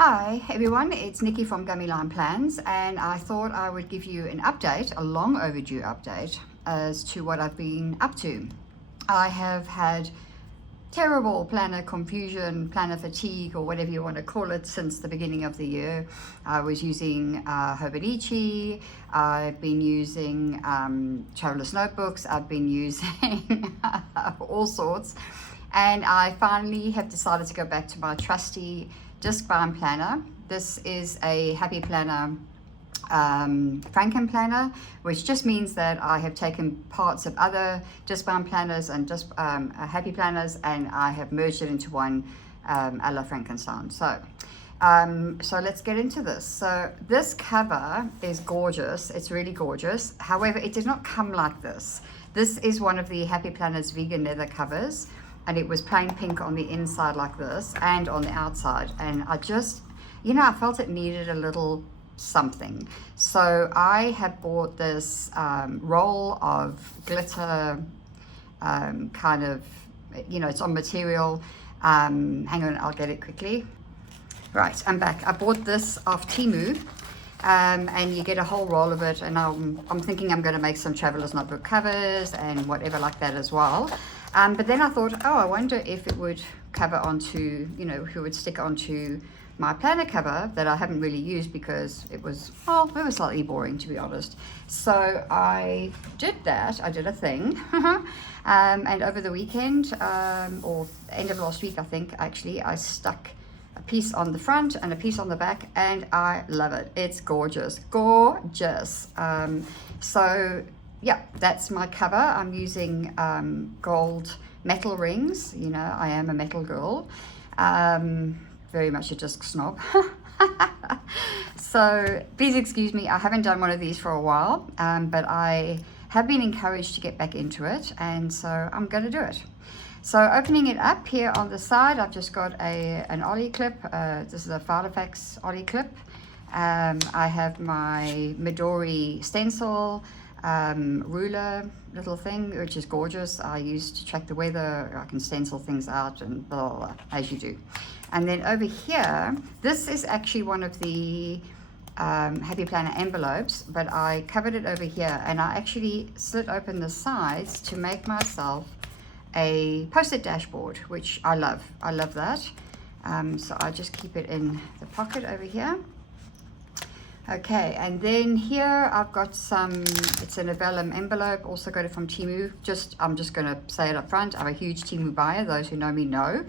Hi everyone, it's Nikki from Gummy Line Plans, and I thought I would give you an update, a long overdue update, as to what I've been up to. I have had terrible planner confusion, planner fatigue, or whatever you want to call it, since the beginning of the year. I was using Hobonichi, I've been using traveler's notebooks, I've been using all sorts, and I finally have decided to go back to my trusty discbound planner. This is a happy planner, Franken planner, which just means that I have taken parts of other discbound planners and just happy planners, and I have merged it into one a la Frankenstein. So let's get into this. So this cover is gorgeous. It's really gorgeous. However, it did not come like this. This is one of the Happy Planners vegan leather covers, and it was plain pink on the inside like this and on the outside, and I just, I felt it needed a little something. So I have bought this roll of glitter, kind of, it's on material. Hang on, I'll get it quickly. Right, I'm back. I bought this off Temu, and you get a whole roll of it, and I'm thinking I'm going to make some traveler's notebook covers and whatever like that as well. But then I thought, I wonder if it would cover onto, if it would stick onto my planner cover that I haven't really used, because it was slightly boring, to be honest. So I did that. I did a thing. And over the weekend, or end of last week, I think, actually, I stuck a piece on the front and a piece on the back, and I love it. It's gorgeous, gorgeous. So yeah, that's my cover. I'm using gold metal rings. I am a metal girl, very much a disc snob. So please excuse me, I haven't done one of these for a while, but I have been encouraged to get back into it, and so I'm going to do it. So opening it up, here on the side, I've just got an ollie clip. This is a Filofax ollie clip. I have my Midori stencil ruler little thing, which is gorgeous. I use to track the weather. I can stencil things out and blah, blah, blah, as you do. And then over here, this is actually one of the Happy Planner envelopes, but I covered it over here, and I actually slit open the sides to make myself a post-it dashboard, which I love. I love that. So I just keep it in the pocket over here. Okay, and then here I've got it's an vellum envelope, also got it from Temu. I'm just going to say it up front, I'm a huge Temu buyer. Those who know me know,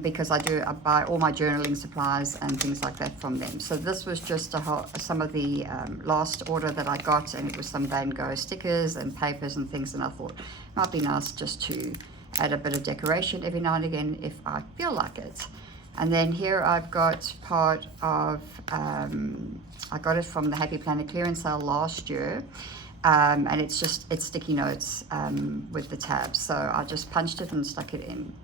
because I buy all my journaling supplies and things like that from them. So this was just some of the last order that I got, and it was some Van Gogh stickers and papers and things, and I thought it might be nice just to add a bit of decoration every now and again if I feel like it. And then here I've got part of, I got it from the Happy Planner clearance sale last year, and it's sticky notes with the tabs. So I just punched it and stuck it in.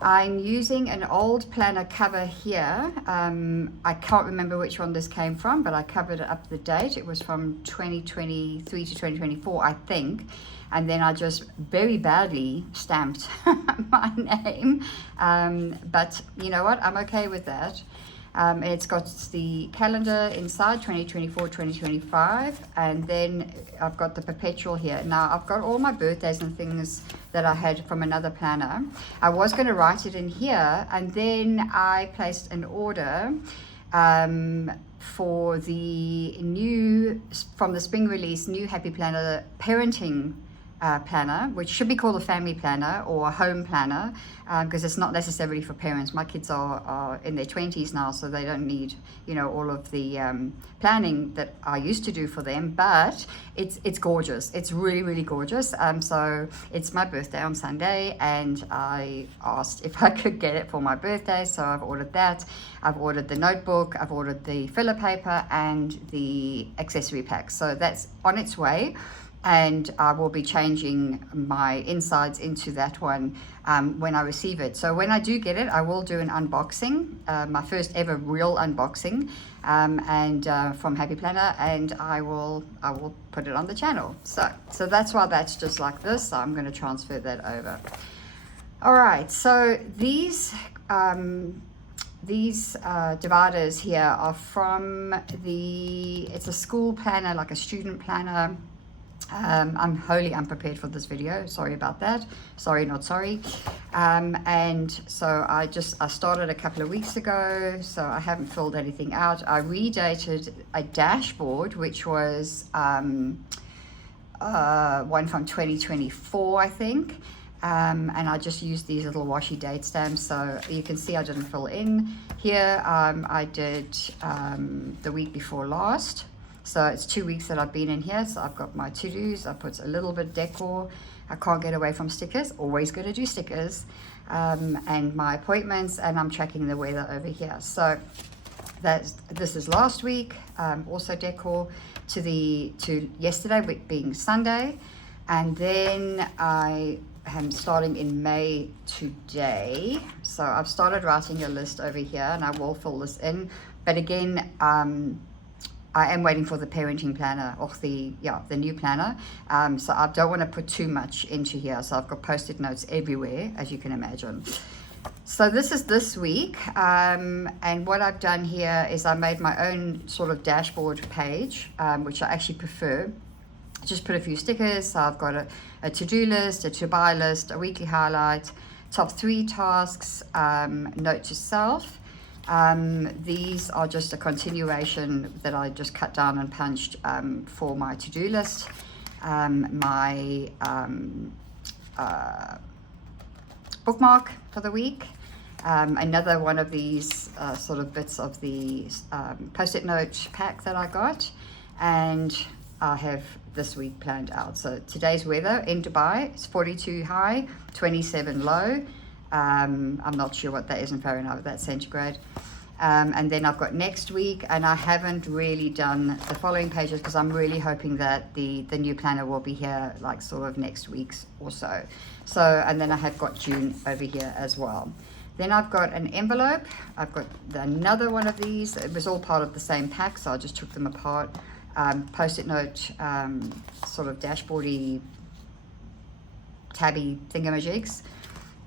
I'm using an old planner cover here. I can't remember which one this came from, but I covered it up to the date. It was from 2023 to 2024, I think. And then I just very badly stamped my name. But you know what? I'm okay with that. It's got the calendar inside, 2024, 2025. And then I've got the perpetual here. Now, I've got all my birthdays and things that I had from another planner. I was going to write it in here, and then I placed an order for the from the spring release, new Happy Planner parenting planner, which should be called a family planner or a home planner, because it's not necessarily for parents. My kids are in their 20s now, so they don't need all of the planning that I used to do for them, but it's gorgeous. It's really, really gorgeous. So it's my birthday on Sunday, and I asked if I could get it for my birthday, so I've ordered that. I've ordered the notebook, I've ordered the filler paper and the accessory pack, so that's on its way. And I will be changing my insides into that one when I receive it. So when I do get it, I will do an unboxing, my first ever real unboxing, and from Happy Planner, and I will put it on the channel. So that's why that's just like this. So I'm going to transfer that over. All right, so these these dividers here are from it's a school planner, like a student planner. I'm wholly unprepared for this video, sorry about that, sorry not sorry. And so I started a couple of weeks ago, so I haven't filled anything out. I redated a dashboard which was one from 2024, I think. And I just used these little washi date stamps, so you can see I didn't fill in here. I did the week before last, so it's 2 weeks that I've been in here. So I've got my to-dos, I put a little bit decor, I can't get away from stickers, always going to do stickers, and my appointments, and I'm tracking the weather over here. So this is last week, also decor to yesterday being Sunday, and then I am starting in May today. So I've started writing a list over here, and I will fill this in, but again, I am waiting for the parenting planner, or the new planner. So I don't want to put too much into here. So I've got post-it notes everywhere, as you can imagine. So this is this week, and what I've done here is I made my own sort of dashboard page, which I actually prefer. Just put a few stickers. So I've got a to-do list, a to-buy list, a weekly highlight, top 3 tasks, note to self. These are just a continuation that I just cut down and punched for my to-do list. My bookmark for the week. Another one of these sort of bits of the post-it note pack that I got. And I have this week planned out. So today's weather in Dubai, it's 42 high, 27 low. I'm not sure what that is in Fahrenheit, that's centigrade. And then I've got next week, and I haven't really done the following pages because I'm really hoping that the new planner will be here like sort of next week's or so. And then I have got June over here as well. Then I've got an envelope. I've got another one of these. It was all part of the same pack, so I just took them apart. Post-it note, sort of dashboardy, tabby thingamajigs.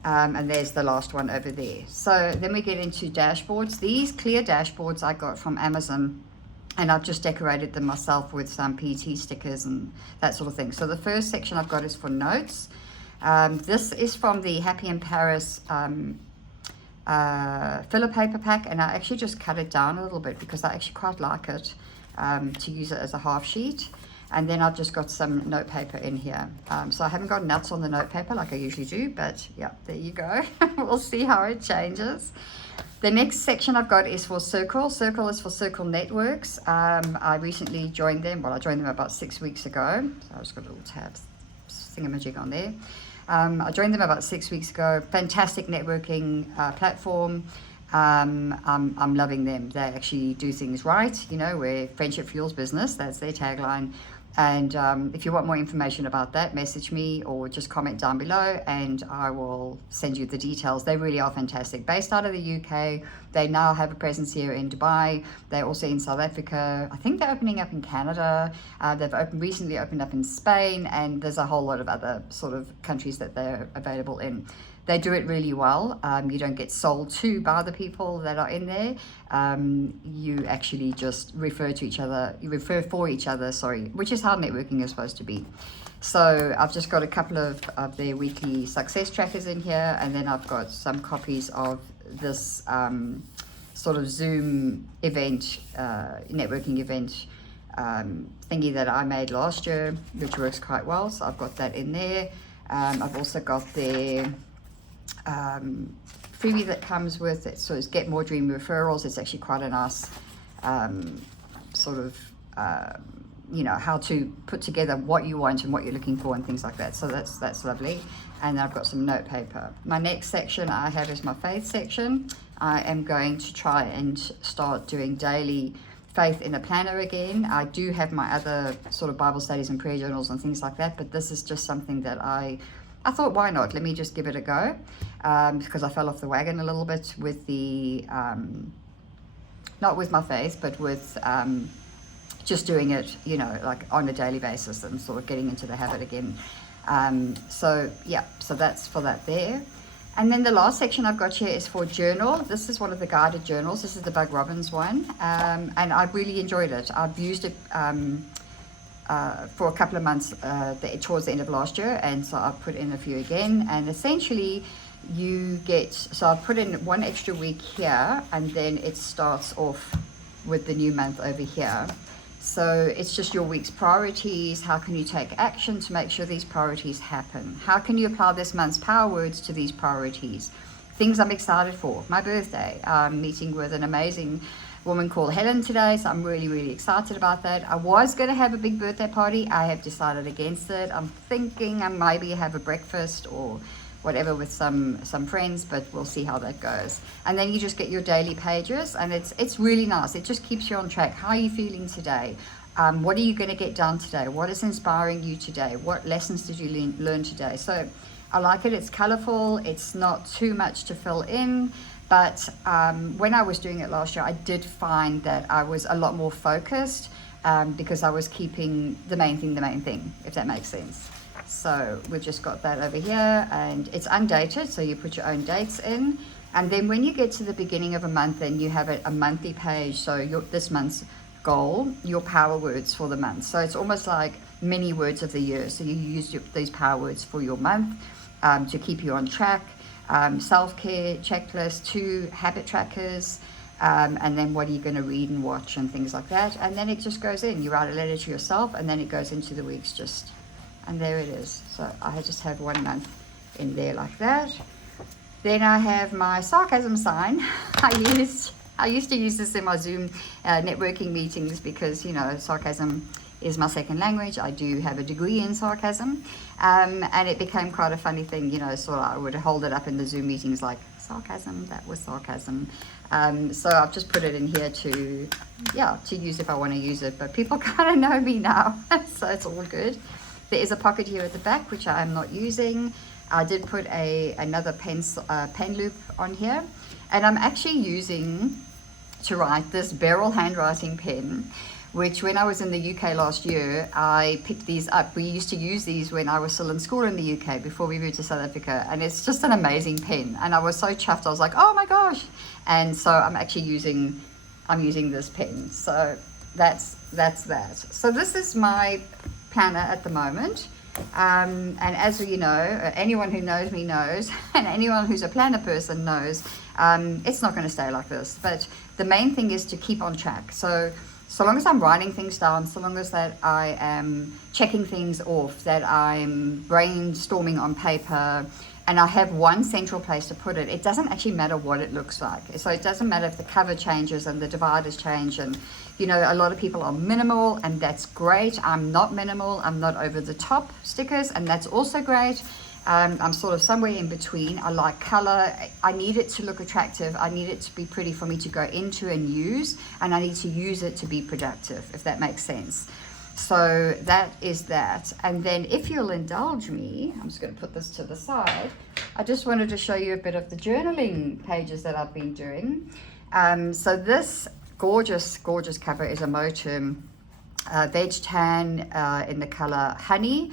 And there's the last one over there. So then we get into dashboards. These clear dashboards I got from Amazon, and I've just decorated them myself with some PET stickers and that sort of thing. So the first section I've got is for notes. This is from the Happy in Paris filler paper pack, and I actually just cut it down a little bit because I actually quite like it, to use it as a half sheet. And then I've just got some note paper in here. So I haven't got nuts on the note paper like I usually do, but yeah, there you go. We'll see how it changes. The next section I've got is for Circle. Circle is for Circle Networks. I recently joined them. Well, I joined them about 6 weeks ago. So I've just got a little tab thingamajig on there. I joined them about 6 weeks ago. Fantastic networking platform. I'm loving them. They actually do things right, you know, where friendship fuels business. That's their tagline. And if you want more information about that, message me or just comment down below and I will send you the details. They really are fantastic. Based out of the UK, they now have a presence here in Dubai. They're also in South Africa. I think they're opening up in Canada. They've recently opened up in Spain, and there's a whole lot of other sort of countries that they're available in. They do it really well. You don't get sold to by the people that are in there. You actually just refer to each other, you refer for each other, sorry, which is how networking is supposed to be. So I've just got a couple of their weekly success trackers in here, and then I've got some copies of this sort of Zoom event, networking event thingy that I made last year, which works quite well. So I've got that in there. I've also got their freebie that comes with it, so it's Get More Dream Referrals. It's actually quite a nice sort of you know, how to put together what you want and what you're looking for and things like that. So that's lovely. And I've got some note paper. My next section I have is my faith section. I am going to try and start doing daily faith in a planner again. I do have my other sort of Bible studies and prayer journals and things like that, but this is just something that I thought, why not? Let me just give it a go, because I fell off the wagon a little bit with the, not with my faith, but with just doing it, you know, like on a daily basis and sort of getting into the habit again. So yeah, so that's for that there. And then the last section I've got here is for journal. This is one of the guided journals. This is the Bug Robbins one, and I really enjoyed it. I've used it for a couple of months towards the end of last year, and so I've put in a few again. And essentially, you get, so I've put in one extra week here, and then it starts off with the new month over here. So it's just your week's priorities. How can you take action to make sure these priorities happen? How can you apply this month's power words to these priorities? Things I'm excited for. My birthday. I'm meeting with an amazing woman called Helen today, so I'm really, really excited about that. I was going to have a big birthday party. I have decided against it. I'm thinking I maybe have a breakfast or whatever with some friends, but we'll see how that goes. And then you just get your daily pages, and it's really nice. It just keeps you on track. How are you feeling today? What are you going to get done today? What is inspiring you today? What lessons did you learn today? So I like it. It's colorful. It's not too much to fill in, but when I was doing it last year, I did find that I was a lot more focused because I was keeping the main thing, if that makes sense. So we've just got that over here, and it's undated, so you put your own dates in. And then when you get to the beginning of a month, then you have a monthly page. So this month's goal, your power words for the month. So it's almost like mini words of the year. So you use these power words for your month to keep you on track. Self-care checklist, 2 habit trackers, and then what are you going to read and watch and things like that. And then it just goes in. You write a letter to yourself, and then it goes into the weeks just. And there it is. So I just have 1 month in there like that. Then I have my sarcasm sign. I used to use this in my Zoom networking meetings because, you know, sarcasm is my second language. I do have a degree in sarcasm. And it became quite a funny thing, you know, so I would hold it up in the Zoom meetings like, sarcasm, that was sarcasm. So I've just put it in here to use if I want to use it. But people kind of know me now, so it's all good. There is a pocket here at the back, which I am not using. I did put another pen loop on here. And I'm actually using to write this barrel handwriting pen, which when I was in the UK last year, I picked these up. We used to use these when I was still in school in the UK before we moved to South Africa. And it's just an amazing pen. And I was so chuffed. I was like, oh my gosh. And so I'm using this pen. So that's that. So this is my planner at the moment, and as you know, anyone who knows me knows, and anyone who's a planner person knows, it's not going to stay like this. But the main thing is to keep on track. So long as I'm writing things down, so long as that I am checking things off, that I'm brainstorming on paper, and I have one central place to put it, it doesn't actually matter what it looks like. So it doesn't matter if the cover changes and the dividers change. And, you know, a lot of people are minimal, and that's great. I'm not minimal. I'm not over the top stickers, and that's also great. I'm sort of somewhere in between. I like color. I need it to look attractive. I need it to be pretty for me to go into and use, and I need to use it to be productive, if that makes sense. So that is that. And then if you'll indulge me, I'm just going to put this to the side. I just wanted to show you a bit of the journaling pages that I've been doing. So this gorgeous cover is a Moterm veg tan in the color Honey.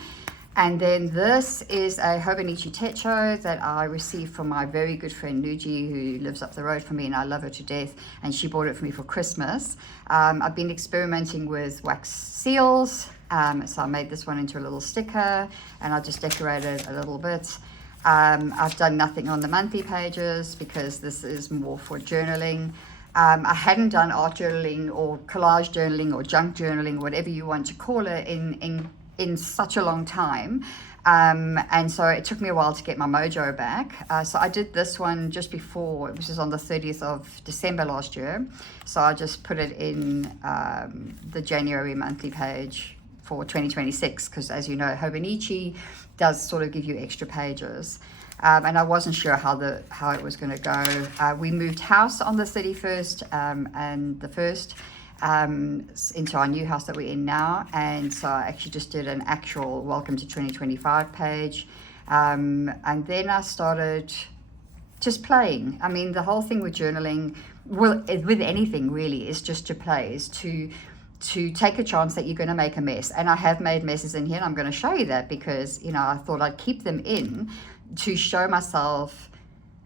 And then this is a Hobonichi Techo that I received from my very good friend Nuji, who lives up the road from me, and I love her to death, and she bought it for me for Christmas. I've been experimenting with wax seals, so I made this one into a little sticker, and I just decorated a little bit. I've done nothing on the monthly pages because this is more for journaling. I hadn't done art journaling or collage journaling or junk journaling, whatever you want to call it, in such a long time, and so it took me a while to get my mojo back. So I did this one just before, which is on the 30th of December last year. So I just put it in the January monthly page for 2026, because as you know, Hobonichi does sort of give you extra pages. And I wasn't sure how it was going to go. We moved house on the 31st and the 1st. Into our new house that we're in now, and so I actually just did an actual welcome to 2025 page, and then I started just playing. I mean, the whole thing with journaling, with anything really, is just to play, is to take a chance that you're going to make a mess. And I have made messes in here, and I'm going to show you that because, you know, I thought I'd keep them in to show myself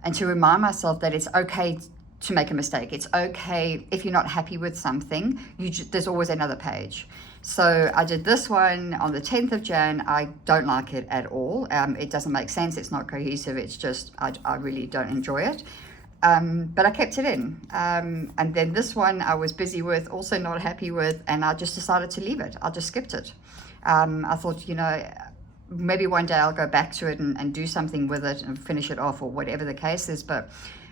and to remind myself that it's okay to make a mistake. It's okay if you're not happy with something, there's always another page. So I did this one on the 10th of Jan. I don't like it at all. It doesn't make sense. It's not cohesive. It's just, I really don't enjoy it. But I kept it in. And then this one I was busy with, also not happy with, and I just decided to leave it. I just skipped it. I thought, maybe one day I'll go back to it and do something with it and finish it off or whatever the case is. But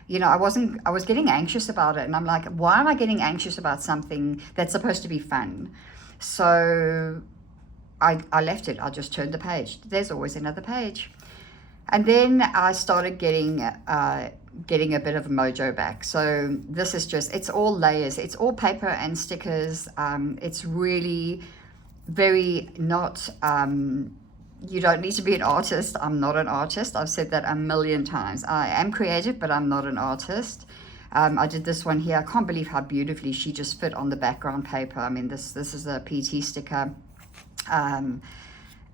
I was getting anxious about it, and I'm like, why am I getting anxious about something that's supposed to be fun? So I left it. I just turned the page. There's always another page. And then I started getting a bit of a mojo back. So this is just, it's all layers. It's all paper and stickers. It's really very not, you don't need to be an artist. I'm not an artist. I've said that a million times. I am creative, but I'm not an artist. I did this one here. I can't believe how beautifully she just fit on the background paper. I mean, this is a PT sticker.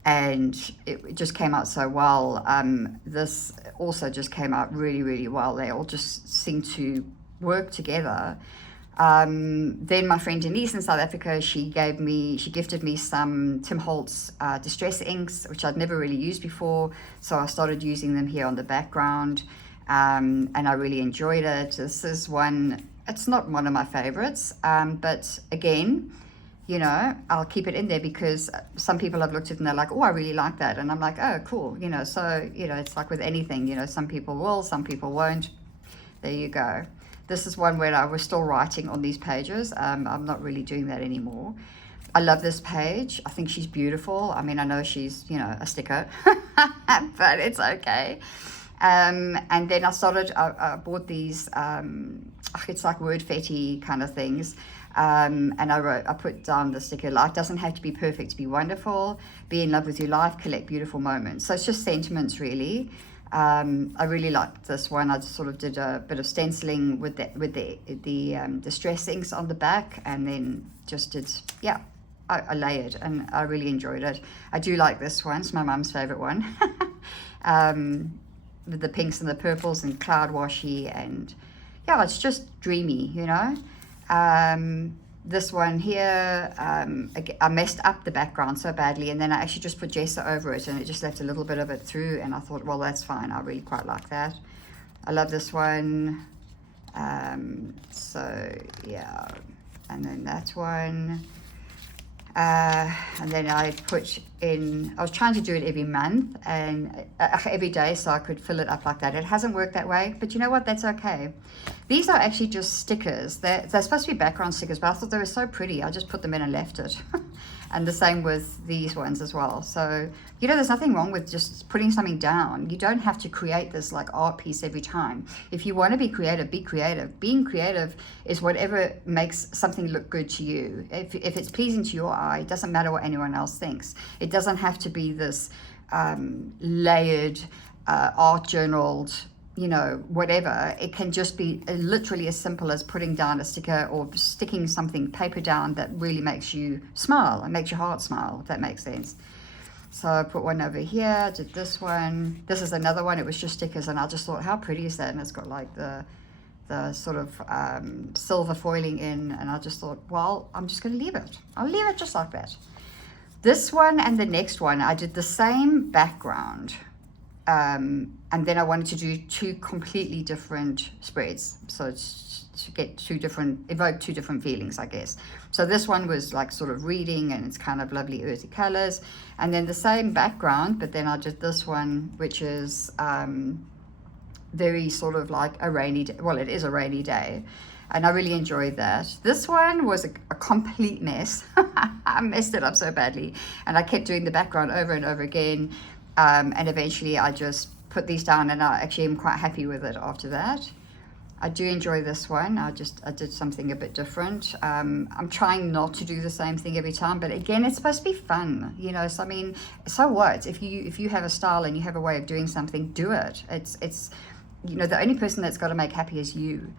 And it just came out so well. This also just came out really, really well. They all just seem to work together. Then my friend Denise in South Africa, she gifted me some Tim Holtz distress inks, which I'd never really used before. So I started using them here on the background, and I really enjoyed it. This is one, it's not one of my favorites, but again, I'll keep it in there because some people have looked at it and they're like, oh, I really like that. And I'm like, oh, cool. So, it's like with anything, some people will, some people won't. There you go. This is one where I was still writing on these pages. I'm not really doing that anymore. I love this page. I think she's beautiful. I mean, I know she's, a sticker, but it's okay. And then I bought these, it's like word fetty kind of things. And I put down the sticker, life doesn't have to be perfect to be wonderful, be in love with your life, collect beautiful moments. So it's just sentiments, really. I really liked this one. I just sort of did a bit of stenciling with the distress inks on the back, and then just did, I layered, and I really enjoyed it. I do like this one. It's my mum's favorite one. With the pinks and the purples and cloud washy, and it's just dreamy, This one here, I messed up the background so badly, and then I actually just put gesso over it, and it just left a little bit of it through, and I thought, well, that's fine. I really quite like that. I love this one. So yeah, and then that one. And then I was trying to do it every month and every day, so I could fill it up like that. It hasn't worked that way, but you know what? That's okay. These are actually just stickers. They're supposed to be background stickers, but I thought they were so pretty. I just put them in and left it. And the same with these ones as well. So, there's nothing wrong with just putting something down. You don't have to create this like art piece every time. If you want to be creative, be creative. Being creative is whatever makes something look good to you. If it's pleasing to your eye, it doesn't matter what anyone else thinks. It doesn't have to be this layered, art journaled, whatever. It can just be literally as simple as putting down a sticker or sticking something paper down that really makes you smile and makes your heart smile, if that makes sense. So I put one over here, did this one. This is another one. It was just stickers, and I just thought, how pretty is that? And it's got like the sort of silver foiling in, and I just thought, well, I'm just going to leave it. I'll leave it just like that. This one and the next one, I did the same background. And then I wanted to do two completely different spreads, so it's to get evoke two different feelings, I guess. So this one was like sort of reading, and it's kind of lovely earthy colors, and then the same background, but then I did this one, which is very sort of like a rainy day. Well, it is a rainy day, and I really enjoyed that. This one was a complete mess. I messed it up so badly, and I kept doing the background over and over again. And eventually I just put these down, and I actually am quite happy with it after that. I do enjoy this one. I did something a bit different. I'm trying not to do the same thing every time, but again, it's supposed to be fun, so I mean, so what? If you have a style and you have a way of doing something, do it. It's the only person that's got to make happy is you.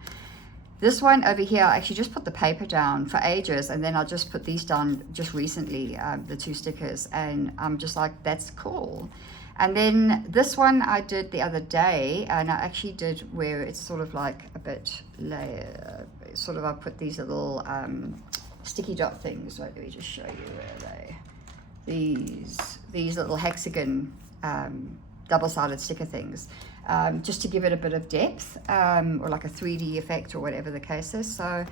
This one over here, I actually just put the paper down for ages, and then I just put these down just recently, the two stickers, and I'm just like, that's cool. And then this one I did the other day, and I actually did where it's sort of like a bit layer, sort of I put these little sticky dot things. Right, let me just show you where they, these little hexagon double-sided sticker things, just to give it a bit of depth, or like a 3D effect or whatever the case is. So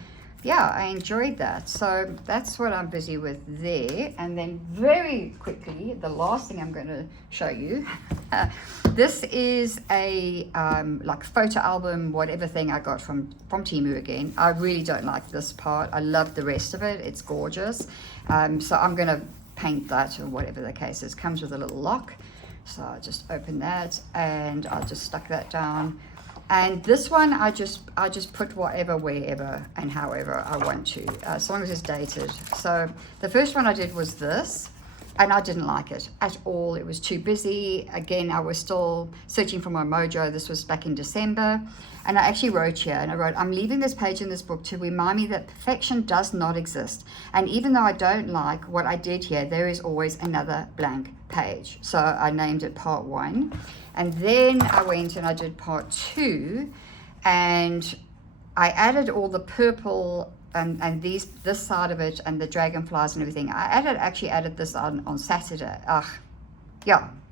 yeah, I enjoyed that. So that's what I'm busy with there. And then very quickly, the last thing I'm going to show you, this is a like photo album, whatever thing I got from Temu again. I really don't like this part. I love the rest of it. It's gorgeous. So I'm going to paint that or whatever the case is. Comes with a little lock. So I just open that and I just stuck that down. And this one, I just put whatever, wherever, and however I want to, as long as it's dated. So the first one I did was this, and I didn't like it at all. It was too busy. Again, I was still searching for my mojo. This was back in December. And I actually wrote here, and I wrote, I'm leaving this page in this book to remind me that perfection does not exist. And even though I don't like what I did here, there is always another blank page. So I named it part 1. And then I went and I did part 2, and I added all the purple and this side of it and the dragonflies and everything. I actually added this on Saturday.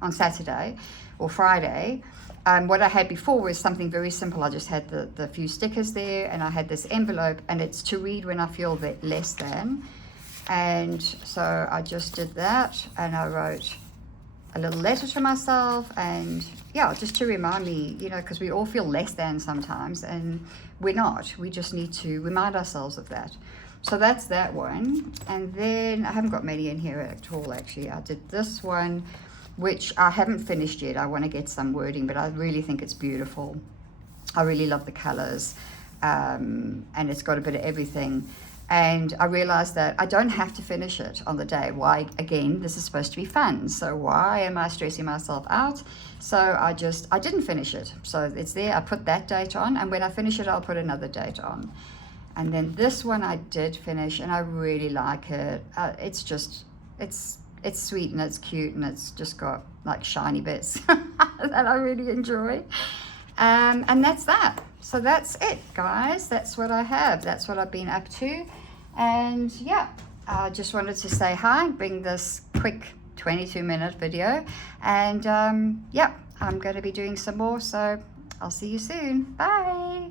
On Saturday or Friday. What I had before was something very simple. I just had the few stickers there, and I had this envelope, and it's to read when I feel that less than. And so I just did that, and I wrote a little letter to myself, and yeah, just to remind me, you know, because we all feel less than sometimes, and we're not. We just need to remind ourselves of that. So that's that one. And then I haven't got many in here at all, actually. I did this one, which I haven't finished yet. I want to get some wording, but I really think it's beautiful. I really love the colors, and it's got a bit of everything. And I realized that I don't have to finish it on the day. Why? Again, this is supposed to be fun. So why am I stressing myself out? So I didn't finish it. So it's there. I put that date on, and when I finish it, I'll put another date on. And then this one I did finish, and I really like it. It's sweet and it's cute, and it's just got like shiny bits that I really enjoy. And that's that. So that's it, guys. That's what I have. That's what I've been up to. And yeah, I just wanted to say hi, bring this quick 22-minute video. And yeah, I'm going to be doing some more. So I'll see you soon. Bye.